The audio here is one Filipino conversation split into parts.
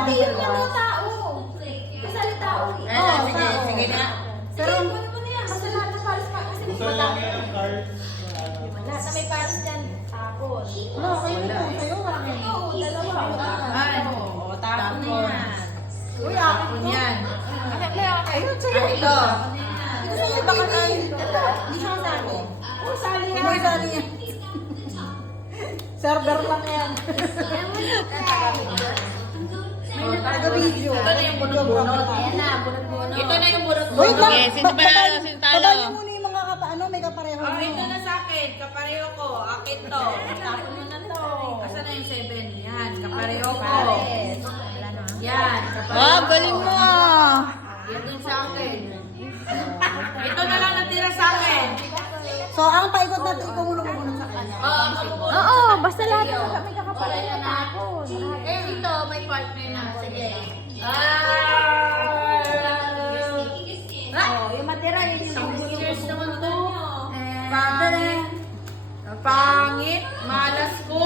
Pati yung ano tao. Kasali tao. Sige na. Pero ano mo na yan? Basta lahat ng pares pa. Kasi Gusto lang yung cards. lahat na may pares dyan. Tapos. Wala, kayo na po. Kayo, akin. Oo, dalawa. Oo, tapon na yan. Uy, akin Tapon to. yan. Ayun, sa'yo. Ito. Gusto niyo ba kayo? Hindi siya kasali. Oh, sali yan. Uy, sali yan. Server lang yan. Taga-video. Ito na yung bunot-bunot. Ayan na, bunot-bunot. Ito na yung bunot-bunot. Wait lang. Okay, sino panalo? Sino talo? Baba niyo muna yung mga may kapareho. Oh, ito na sa akin. Kapareho ko. Akin to. Tapon mo na to. Asan na yung 7? Yan. Kapareho ko. Pares. Wala na. Yan. Kapareho Ah, ko. galing mo. Yan dun sa akin. Ito na lang natira sa akin. So, ang paikot natin, ikaw muna pumunod sa kanya. Oo, ang kabubunot. Oo, basta lahat ng may kakapareho na tapon. Eh, ito, may partner na. Sige. Oh, yung matira, yun yung Cheers naman to. Pangit. Pangit. Malas ko.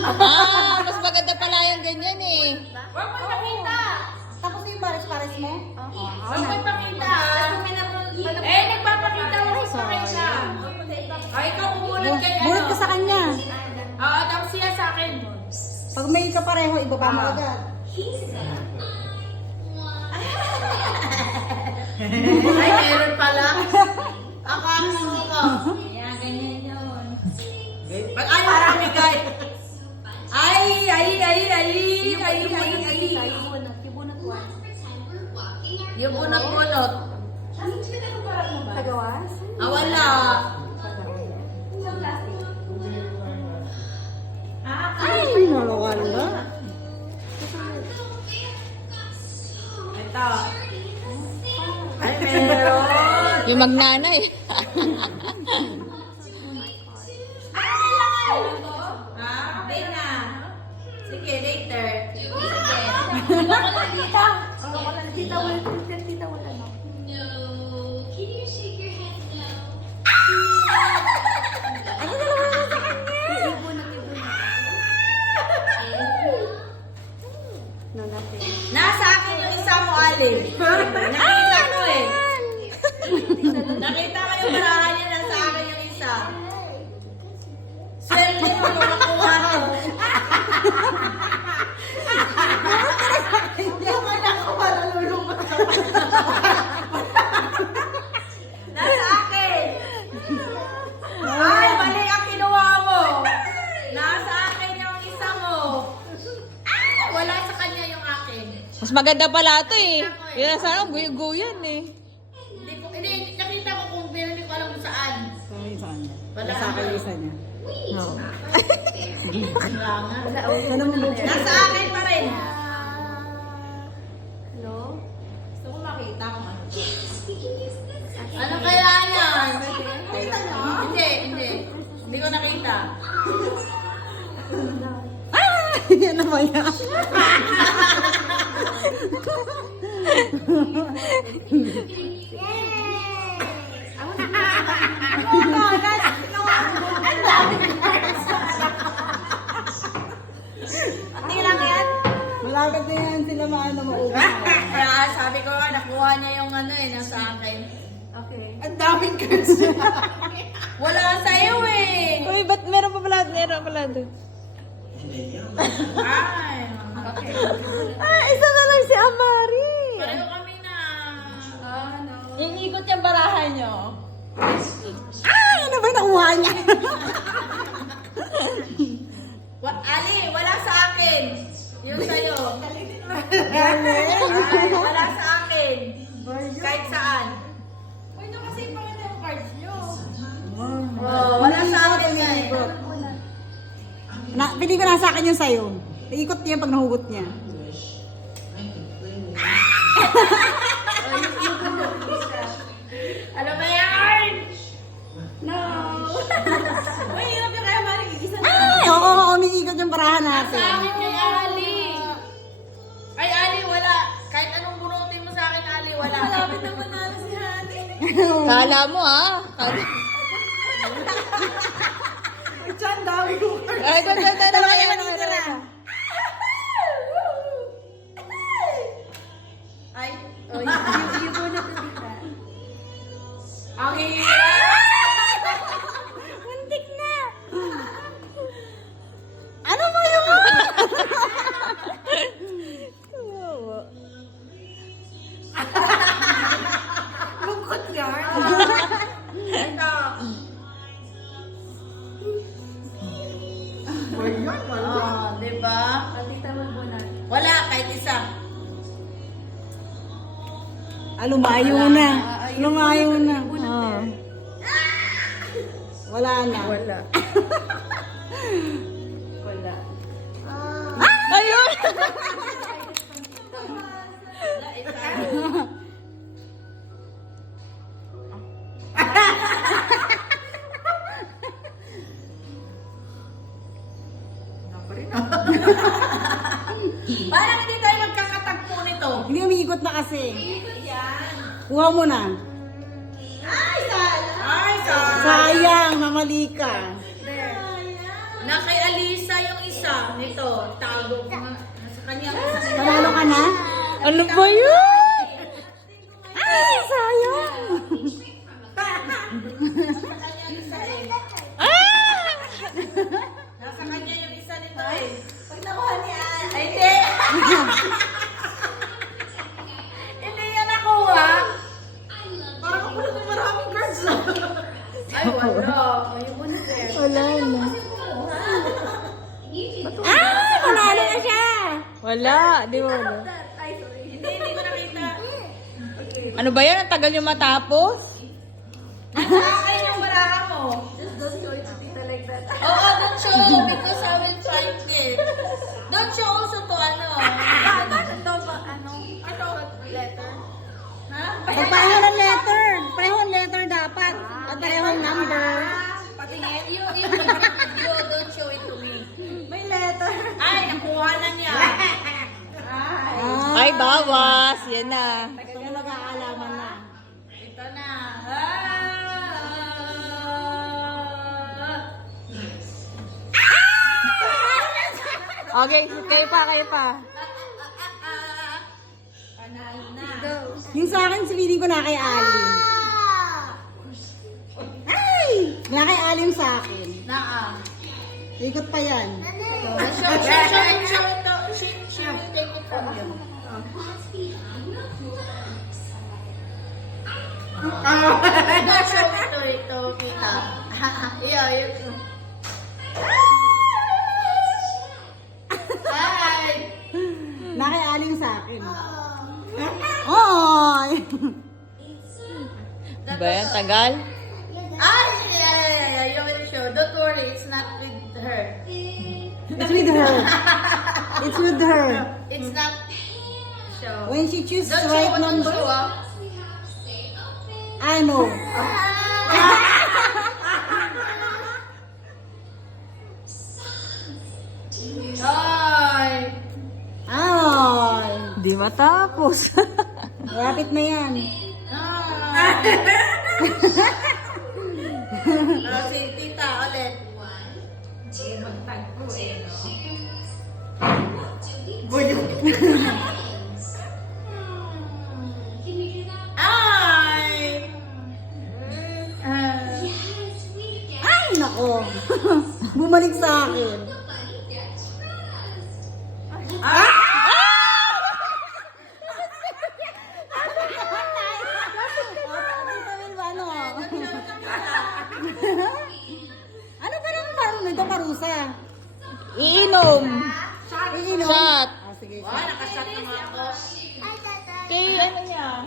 Ah, mas maganda pala yung ganyan eh. Huwag mo ipakita. Tapos yung pares-pares mo? Huwag mo ipakita. Eh, nagpapakita mo sa pakita. Ay, ikaw pumunod kay ano. Bunot ka sa kanya. Oo, tapos siya sa akin. Pag may kapareho, ibaba mo agad. Ay, meron pala. Akala ko. Yan, ganyan yun. Pag ayaw mamigay. Ay. Yung bunot one. Yung bunot-bunot. Tagawas? Ah, wala. Ay, nawala. Ito. Ay, meron. Yung magnanay. Ha? Hindi na. Sige, later. Wala ko lang dito. Wala ko lang dito. Wala ko lang dito. Wala no. Ano na naman sa kanya? Nasa akin yung isa mo, Ali. Nakita ko eh. Nakita ko yung barahan niya, nasa akin yung isa. Swerte mo, makakuha ko. Yung anak ko pala lulungan sa Nasa akin. Ay, mali ang kinuha mo. Nasa akin yung isa mo. Ah, wala sa kanya yung akin. Mas maganda pala ito eh. Kaya sana guyo-guyan eh. Hindi, nakita ko kung hindi ko alam kung saan. Wala sa akin yung isa niya. No. Ano mo ba? Nasa akin pa rin. Hello? Gusto ko makita kung ano. Ano kaya yan? Nakita niyo? Hindi. Hindi ko nakita. Ah! Yan naman yan. Malagad na yan sila maano maubos. Kaya sabi ko, nakuha niya yung ano eh, nasa akin. Okay. Ang daming cards. Wala sa'yo eh. Uy, ba't meron pa pala? Meron pala doon. Ay, okay. Ah, isa na lang si Amari. Pareho kami na. Yung ikot yung barahan nyo. Ah! Ano ba yung nakuha niya? Ali, wala sa akin. Yung sa'yo. Galing. Wala sa akin. Kahit saan. Pwede kasi ipakita yung cards nyo. Oh, wala sa akin nga eh. Pili ko na sa akin yung sayo. Iikot niya pag nahugot niya. Ano ba yan? No! Uy, hirap yung kaya maring isa na. Ay! Oo, umiikot yung parahan Sa natin. akin kay Ali. Ay, Ali, wala. Kahit anong bunutin mo sa akin, Ali, wala. Malapit na manalo si Hani. Kala mo ah. Kala. Diyan, dami ko. Ay, ganda na naman yung lumayo na. Lumayo na. Oh. Wala na. Wala. Wala. Ayun! Parang hindi tayo magkakatagpo nito. Hindi umiikot na kasi. Yan. Kuha mo na. Ay, sala. Sayang, namali ka. Na kay Alisa yung isa nito. Tago ko nga. Nasa kanya ang isa. Panalo ka na? Ano ba yun? Ay, sayang. Nasa kanya ang isa eh. Ah! Nasa kanya yung isa nito eh. Pag nakuha ni Al. Ay, hindi. Hindi niya nakuha. Parang ako lang maraming cards na. Ay, wala. Ayun mo na. Wala na. Ah, panalo na siya. Wala, di ba? Wala. Hindi ko nakita. Ano ba yan? Ang tagal yung matapos? Nasa akin yung baraha mo. Just don't show it to Tita like that. Oo, don't show because I will find it. Don't show also to ano. Bakit daw ba, ano letter? Ha? Pag pareho ng letter. Parehong letter dapat. At parehong number. Patingin. You don't show it to me. May letter. Ay, nakuha na niya. Ay, bawas. Yan na. Tagal na nag-aalaman na. Ito na. Okay, kayo pa, kayo pa. Panalo na. Yung sa akin, sabihin ko na kay Ali. Ay! Na kay Ali yung sa akin. Naam. Ikot pa yan. Show it. She will take it from you. Don't show it to kita. Yun. Hi! Na kay Ali yung sa akin. Oy! Ba yan? Tagal? Ay, yeah. You will show. Don't worry, it's not with her. It's with her. It's with her. It's not show. When she chooses Don't the right show, don't number, show, ah. I know. Ay! Ay! Di matapos. Lapit na yan. Si tita ulit. Magtagpo eh, no? Ay! Ay, nako. Bumalik sa akin. Ano ba naman parang nito parusa? Iinom. Iinom. Shot. Ah, sige. Wow, nakashot naman ako. Kay ano niya?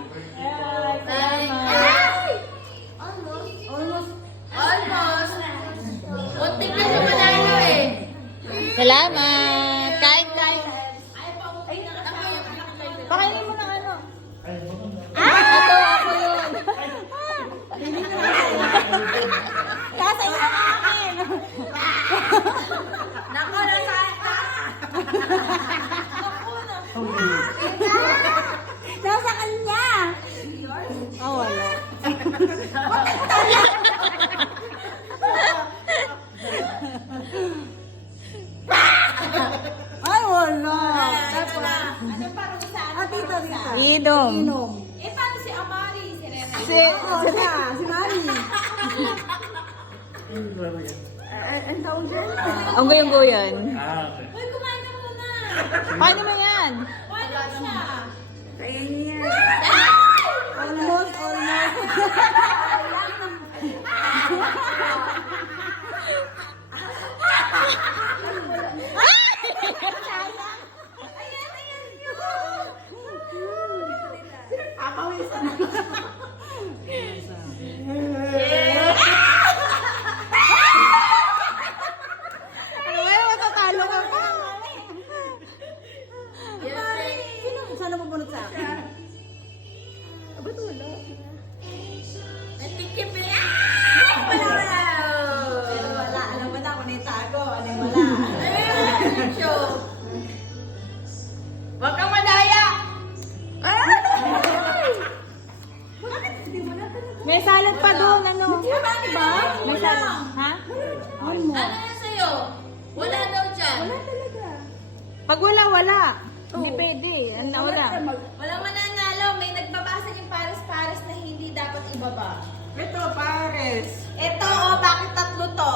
Almost. Almost. Kunti na siya manalo eh. Salamat. Kain. Pakainin mo ng ano. Ako yun. Kasa ina ng akin. Nako, nasa Nasa kanya. Oh, wala. Ay, wala. Ito na. Ah, tita. Iinom. Inom. Eh, paano si Amari? Si Rene? Oh, siya. Si Mari. Ang tawag dyan? Ang guyong-guyan. Uy, kumain ka muna. Paano mo yan? Paano siya? Kaya niya. Almost. Papawisan na. Pag wala. Hindi pwede. Ano, wala. Walang mananalo. May nagbabasa yung pares-pares na hindi dapat ibaba. Ito, pares. Ito, oh, bakit tatlo to?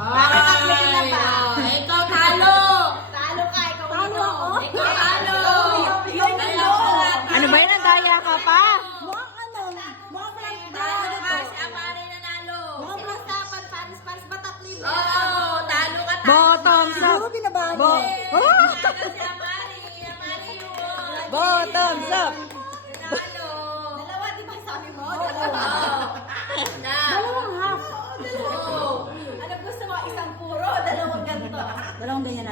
Bakit tatlo yun na ba? Ikaw talo. Talo ka, ikaw Talo ito. ako? Ikaw talo. Ano ba yun? Nandaya ka pa? Talo ka, si Amari nanalo. Sino dapat pares-pares ba tatlo yun? Oo, talo ka, talo. Bottoms up. Bo Talo si Amari. Amari yun. Bottoms up. Nanalo. Dalawa, di ba sabi mo? Dalawang half. Oo. Ano gusto mo? Isang puro, dalawang ganito. Dalawang ganyan